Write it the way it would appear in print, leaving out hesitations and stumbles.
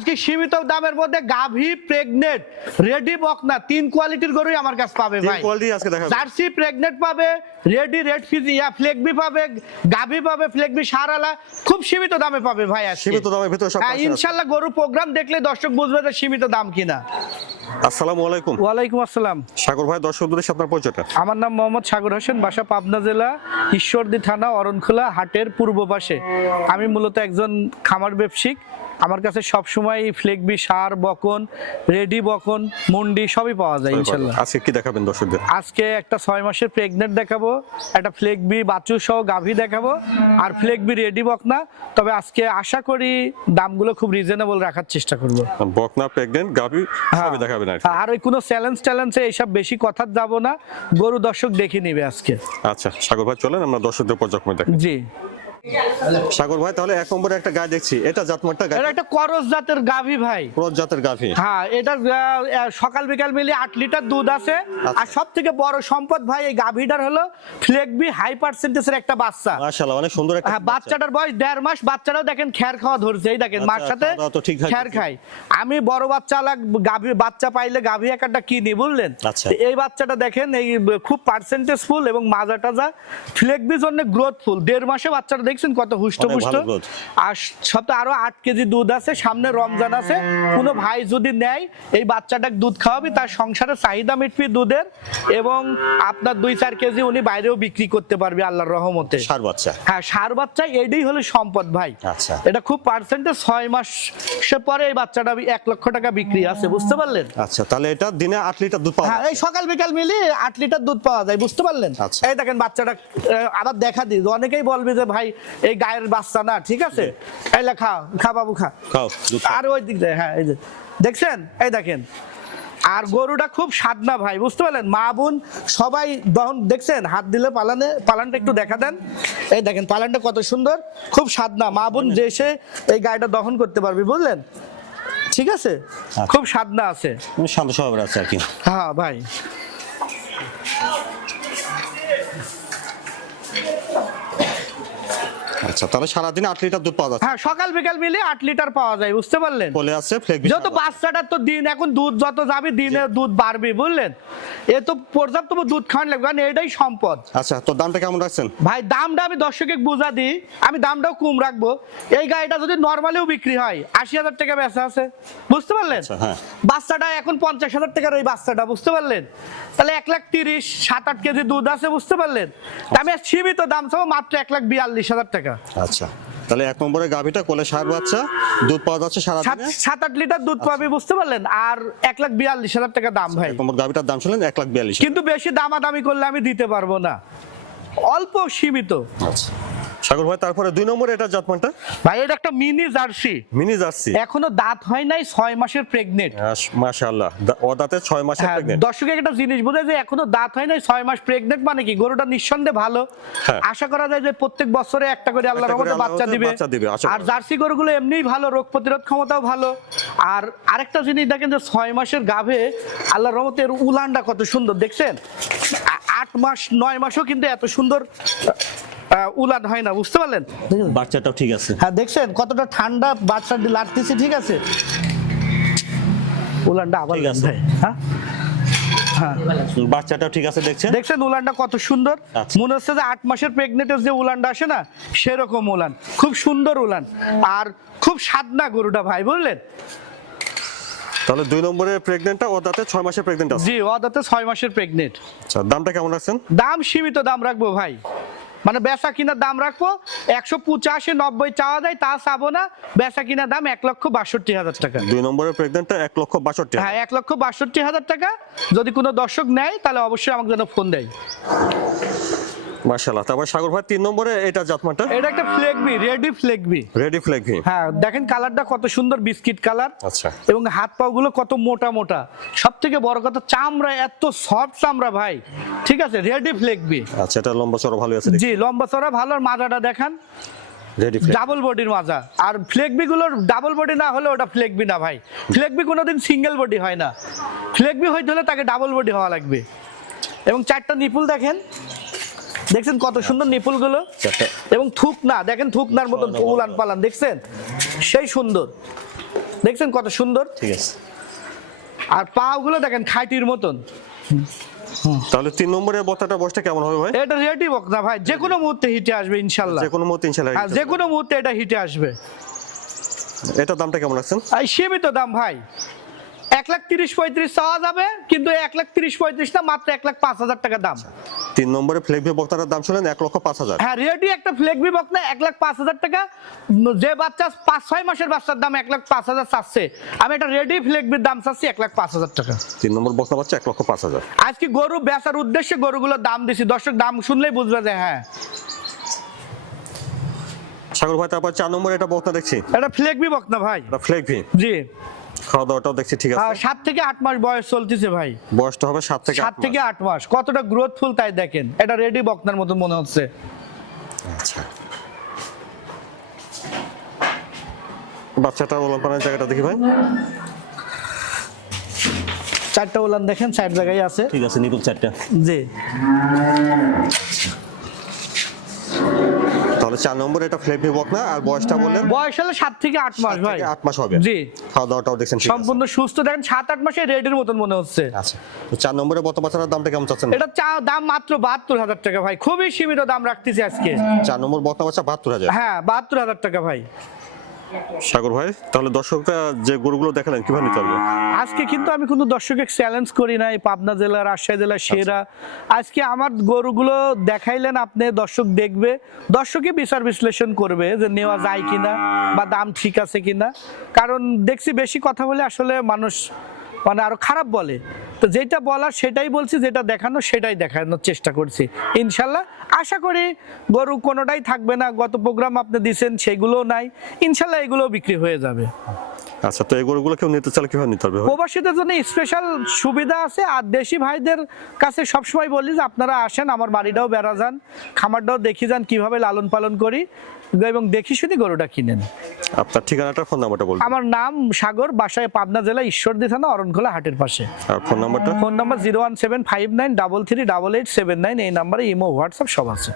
আজকে সীমিত দামের মধ্যে গাভী প্রেগনেন্ট রেডি বকনা তিন কোয়ালিটির গরুই আমার কাছে পাবে ভাই। জার্সি প্রেগনেন্ট পাবে, রেডি রেড ফিজিয়া ফ্লেগবি পাবে, গাভী পাবে, ফ্লেগবি সারালা, খুব সীমিত দামে পাবে ভাই। সীমিত দামের ভিতরে সব আছে ইনশাআল্লাহ। গরু প্রোগ্রাম দেখলে দর্শক বুঝবে যে সীমিত দাম কিনা। আসসালামু আলাইকুম। ওয়ালাইকুম আসসালাম। সাগর ভাই, দর্শকদের সাথে আপনার পরিচয়টা? আমার নাম মোহাম্মদ সাগর হোসেন, বাসা পাবনা জেলা ঈশ্বরদী থানা অরণখোলা হাটের পূর্ব পাশে। আমি মূলত একজন খামার ব্যবসায়িক। আমার কাছে সব সময় ফ্লেগবি সার, বকন, রেডি বকন, মুন্ডি সবই পাওয়া যায় ইনশাআল্লাহ। আজকে কি দেখাবেন দর্শকদের? আজকে একটা 6 মাসের প্রেগনেন্ট দেখাবো, একটা ফ্লেগবি বাছুর সহ গাভী দেখাবো, আর ফ্লেগবি রেডি বকনা। তবে আজকে আশা করি দামগুলো খুব রিজনেবল রাখার চেষ্টা করব। বকনা, প্রেগনেন্ট, গাভী সবই দেখাবেন আর ওই কোনো চ্যালেঞ্জে এইসব বেশি কথা যাব না, গরু দর্শক দেখে নিবে আজকে। আচ্ছা সাগর ভাই, চলেন আমরা দর্শকদের পর্যায়ক্রমে দেখি। জি সাগর ভাই, তাহলে এক নম্বরে একটা গায় দেখছি, এটা জাতমানটা গায়? এটা একটা করস জাতের গাভী ভাই। করস জাতের গাভী। হ্যাঁ, এটা সকাল বিকাল মিলিয়ে 8 লিটার দুধ আছে। আর সবথেকে বড় সম্পদ ভাই এই গাভীটার হলো ফ্লেগবি হাই পার্সেন্টেজের একটা বাচ্চা। মাশাআল্লাহ, অনেক সুন্দর একটা বাচ্চাটার বয়স 1.5 মাস। বাচ্চাটাও দেখেন খের খাওয়া ধরছে, এই দেখেন মার সাথে খের খায়। আমি বড় বাচ্চা গাভী বাচ্চা পাইলে গাভী একটা কিনি, বুঝলেন? এই বাচ্চাটা দেখেন, এই খুব পার্সেন্টেজ ফুল এবং মাজা টাজা ফ্লেগবি জন্য গ্রোথ ফুল। 1.5 মাসে বাচ্চাটা দেখছেন কত হুষ্টপুষ্ট। আর সপ্তাহে আরো 8 কেজি দুধ আছে, সামনে রমজান আছে। কোনো ভাই যদি নেয় এই বাচ্চাটাকে দুধ খাওয়াবি, তার সংসারের চাহিদা মিটবি দুধের, এবং আপনার 2-4 কেজি উনি বাইরেও বিক্রি করতে পারবে আল্লাহর রহমতে। ষাঁড় বাচ্চা। হ্যাঁ, ষাঁড় বাচ্চা এটাই হলো সম্পদ ভাই। আচ্ছা, এটা খুব পার্সেন্টেজ 6 মাসের পরে এই বাচ্চাটা 1 লক্ষ টাকা বিক্রি আছে, বুঝতে পারলেন? আচ্ছা, তাহলে এটা দিনে 8 লিটার দুধ পাওয়া যায়। হ্যাঁ, এই সকাল বিকাল মিলিয়ে 8 লিটার দুধ পাওয়া যায়, বুঝতে পারলেন? এই দেখেন বাচ্চাটা আবার দেখা দিই, অনেকেই বলবে যে ভাই এই গায়ের বাচ্চা না, ঠিক আছে? এইলা খা বাবু খা। আর ওই দিক দিয়ে, হ্যাঁ এই যে দেখছেন, এই দেখেন। আর গরুটা খুব সাদনা ভাই, বুঝতে পারলেন? মা বোন সবাই দহন, দেখছেন হাত দিলে পালানটা একটু দেখা দেন। এই দেখেন পালানটা কত সুন্দর, খুব সাদনা। মা বোন যে এসে এই গাড়িটা দহন করতে পারবি, বুঝলেন? ঠিক আছে, খুব সাদনা আছে, শান্ত স্বভাবের আছে আর কি। হ্যাঁ ভাই। আচ্ছা, তাহলে সারাদিনে 8 লিটার দুধ পাওয়া যায়। হ্যাঁ, সকাল বিকাল মিলে 8 লিটার পাওয়া যায়, বুঝতে পারলেন? বলে আছে ফ্লেগবি। যত বাচ্চাটার তো দিন এখন দুধ যত যাবে দিনে দুধ বাড়বে, বুঝলেন? এ তো পর্যাপ্ত দুধ খাওয়ান লাগবে, কারণ এটাই সম্পদ। আচ্ছা, তো দামটা কেমন রাখছেন ভাই? দামটা আমি দর্শকে বুঝা দিই, আমি দামটাও কম রাখবো। এই গাড়িটা যদি নর্মালিও বিক্রি হয় 80,000 টাকা বেচা আছে, বুঝতে পারলেন? বাচ্চাটা এখন 50,000 টাকার ওই বাচ্চাটা, বুঝতে পারলেন? তাহলে 1,30,000 7-8 কেজি দুধ আছে, বুঝতে পারলেন? আমি সীমিত দাম চাবো মাত্র 1,42,000 টাকা। আচ্ছা, তাহলে এক নম্বরে গাভীটা কোলে ষাঁড় বাচ্চা, দুধ পাওয়া যাচ্ছে সারাদিনে 7-8 লিটার দুধ পাবে, বুঝতে পারলেন? আর 1,42,000 টাকা দাম ভাই। এক নম্বর গাভীটার দাম শুনলেন 1,42,000। কিন্তু বেশি দামাদামি করলে আমি দিতে পারবো না, অল্প সীমিত। আচ্ছা সাগর ভাই, তারপরে 2 নম্বরে এটা জাতমানটা ভাই, এটা একটা মিনি জার্সি। মিনি জার্সি, এখনো দাঁত হয় নাই, 6 মাসের প্রেগনেন্ট। মাশাআল্লাহ, ও দাঁতে 6 মাসের প্রেগনেন্ট। দর্শকে একটা জিনিস বোঝে যে এখনো দাঁত হয় নাই, 6 মাস প্রেগনেন্ট মানে কি? গরুটা নিঃসন্দেহে ভালো। আশা করা যায় যে প্রত্যেক বছরে একটা করে আল্লাহর রহমতে বাচ্চা দিবে। আর জার্সি গরুগুলো এমনিই ভালো, রোগ প্রতিরোধ ক্ষমতাও ভালো। আর আরেকটা জিনিস দেখেন যে 6 মাসের গাভে আল্লাহর রহমতে এর উলানটা কত সুন্দর, দেখছেন? 8 মাস 9 মাসও কিন্তু এত সুন্দর উলান হয় না, বুঝতে পারলেন? বাচ্চাটাও ঠিক আছে। হ্যাঁ, দেখছেন কতটা ঠান্ডা বাচ্চা লাগতেছে, ঠিক আছে? উলানটা আবার ভাই, হ্যাঁ বাচ্চাটাও ঠিক আছে, দেখছেন উলানটা কত সুন্দর। মনে হচ্ছে যে 8 মাসের প্রেগনেন্টের যে উলানটা আসে না, সেরকম উলান, খুব সুন্দর উলান। আর খুব সাদনা গরুটা ভাই, বুঝলেন? তাহলে 2 নম্বরে প্রেগনেন্টটা ও দাঁতে 6 মাসের প্রেগনেন্ট আছে। জি, ও দাঁতে 6 মাসের প্রেগনেন্ট। আচ্ছা, দামটা কেমন রাখছেন? দাম সীমিত দাম রাখবো ভাই, মানে বেচা কিনার দাম রাখবো 185-90 চাওয়া যায়, তা চাবো না। বেচা কিনা দাম 1,62,000 টাকা। 2 নম্বরের প্রেগনেন্টটা 1,62,000। হ্যাঁ, 1,62,000 টাকা। যদি কোনো দর্শক নেয় তাহলে অবশ্যই আমাকে যেন ফোন দেয়। মাশাআল্লাহ। তারপর সাগর ভাই 3 নম্বরে এটা জাতমানটা? এটা একটা ফ্লেগবি, রেডি ফ্লেগবি। হ্যাঁ, দেখেন কালারটা কত সুন্দর, বিস্কিট কালার। আচ্ছা, এবং হাত পা গুলো কত মোটা মোটা। সবথেকে বড় কথা চামড়া এত সফট চামড়া ভাই, ঠিক আছে? রেডি ফ্লেগবি। আচ্ছা, এটা লম্বা চড়া ভালো আছে। জি, লম্বা চড়া ভালো। আর মাজাটা দেখান, ডাবল বডির মাজা। আর ফ্লেগবি গুলোর ডাবল বডি না হলে ওটা ফ্লেগবি না ভাই। ফ্লেগবি কোনোদিন সিঙ্গেল বডি হয় না, ফ্লেগবি হইতে হলে তাকে ডাবল বডি হওয়া লাগবে। এবং 4টা নিপুল দেখেন, দেখছেন কত সুন্দর নিপুল গুলো। এবং থুক না দেখেন, থুকনার মতো উলান পালান, দেখছেন সেই সুন্দর। দেখছেন কত সুন্দর। ঠিক আছে। আর পা গুলো দেখেন খাইটির মতন। তাহলে 3 নম্বরের বক্তাটা বয়সটা কেমন হবে ভাই? এটা রেডি বকনা ভাই, যে কোনো মুহূর্তে হিটে আসবে ইনশাআল্লাহ। যে কোনো মুহূর্তে ইনশাআল্লাহ। হ্যাঁ, যে কোনো মুহূর্তে এটা হিটে আসবে। এটা দামটা কেমন রাখছেন? এই সীমিত দাম ভাই, 1,30,35 চাওয়া যাবে, কিন্তু 1,30,35 না, মাত্র 1,05,000 টাকা দাম। 3 নম্বরে ফ্লেগবি বক্তাটার দাম শুনলেন 1,05,000। হ্যাঁ, রেডি একটা ফ্লেগবি বকনা 1,05,000 টাকা। যে বাচ্চা 5-6 মাসের বাচ্চার দাম 1,05,000 চাচ্ছে, আমি এটা রেডি ফ্লেগবির দাম চাচ্ছি 1,05,000 টাকা। 3 নম্বর বক্তা বাচ্চা 1,05,000। আজকে গরু বেচার উদ্দেশ্যে গরুগুলোর দাম দিছি, দর্শক দাম শুনলেই বুঝবে যে হ্যাঁ। সাগর ভাই, তারপর 4 নম্বরে এটা বক্তা দেখছি, এটা ফ্লেগবি বকনা ভাই। এটা ফ্লেগবি। জি। খাওয়া দাওয়াটাও দেখছি ঠিক আছে। 7 থেকে 8 মাস বয়স চলতেছে ভাই। বয়সটা হবে 7 থেকে 8 মাস। কতটা গ্রোথফুল তাই দেখেন, এটা রেডি বকনার মতো মনে হচ্ছে। আচ্ছা, বাচ্চাটা ওলান পানের জায়গাটা দেখি ভাই। 4টা ওলান দেখেন, 4 জায়গায় আছে। ঠিক আছে, নিপুল 4টা। জি। তাহলে 4 নম্বরে এটা ফ্লেগবি বকনা, আর বয়সটা বললেন? বয়স হলো 7 থেকে 8 মাস ভাই। 8 মাস হবে। জি। খাওয়া দাওয়াটাও দেখছেন ঠিক আছে। সম্পূর্ণ সুস্থ দেখেন, 7-8 মাসে রেডির মতন মনে হচ্ছে। আচ্ছা, তো 4 নম্বরে বত বাচ্চাটার দামটা কেমন চাচ্ছেন? এটা দাম মাত্র 72,000 টাকা ভাই, খুবই সীমিত দাম রাখতেছি আজকে। 4 নম্বর বত বাচ্চা 72,000। হ্যাঁ, 72,000 টাকা ভাই। সাগর ভাই, তাহলে দর্শকরা যে গরুগুলো দেখালেন কিভাবে নিতে পারবে? আজকে কিন্তু আমি কোনো দর্শকের চ্যালেঞ্জ করি নাই, পাবনা জেলা, রাজশাহী জেলা সেরা। আজকে আমার গরুগুলো দেখাইলেন আপনি, দর্শক দেখবে, দর্শকই বিচার বিশ্লেষণ করবে যে নেওয়া যায় কিনা বা দাম ঠিক আছে কিনা। কারণ দেখছি বেশি কথা বলে আসলে মানুষ মানে আরো খারাপ বলে, তো যেটা বলার সেটাই বলছি, যেটা দেখানো সেটাই দেখানোর চেষ্টা করছি। ইনশাল্লাহ আশা করি গরু কোনোটাই থাকবে না, গত প্রোগ্রাম আপনি দিয়েছেন সেগুলোও নাই, ইনশাল্লাহ এগুলো বিক্রি হয়ে যাবে। আচ্ছা, তো এই গরুগুলো কেউ নিতে চাইলে কিভাবে নিতে পারবে? প্রবাসীদের জন্য স্পেশাল সুবিধা আছে, আর দেশি ভাইদের কাছে সবসময় বলি যে আপনারা আসেন, আমার বাড়িটাও বেড়া যান, খামারটাও দেখি যান কিভাবে লালন পালন করি, এবং দেখি শুনি গরুটা কিনেন। আপনার ঠিকানাটা, ফোন নাম্বারটা বলুন। আমার নাম সাগর, বাসায় পাবনা জেলা ঈশ্বরদী থানা, অরণখোলা হাটের পাশে। আর ফোন নাম্বারটা? ফোন নাম্বার 01759338879, এই নাম্বারে ইমো হোয়াটসঅ্যাপ সব আছে।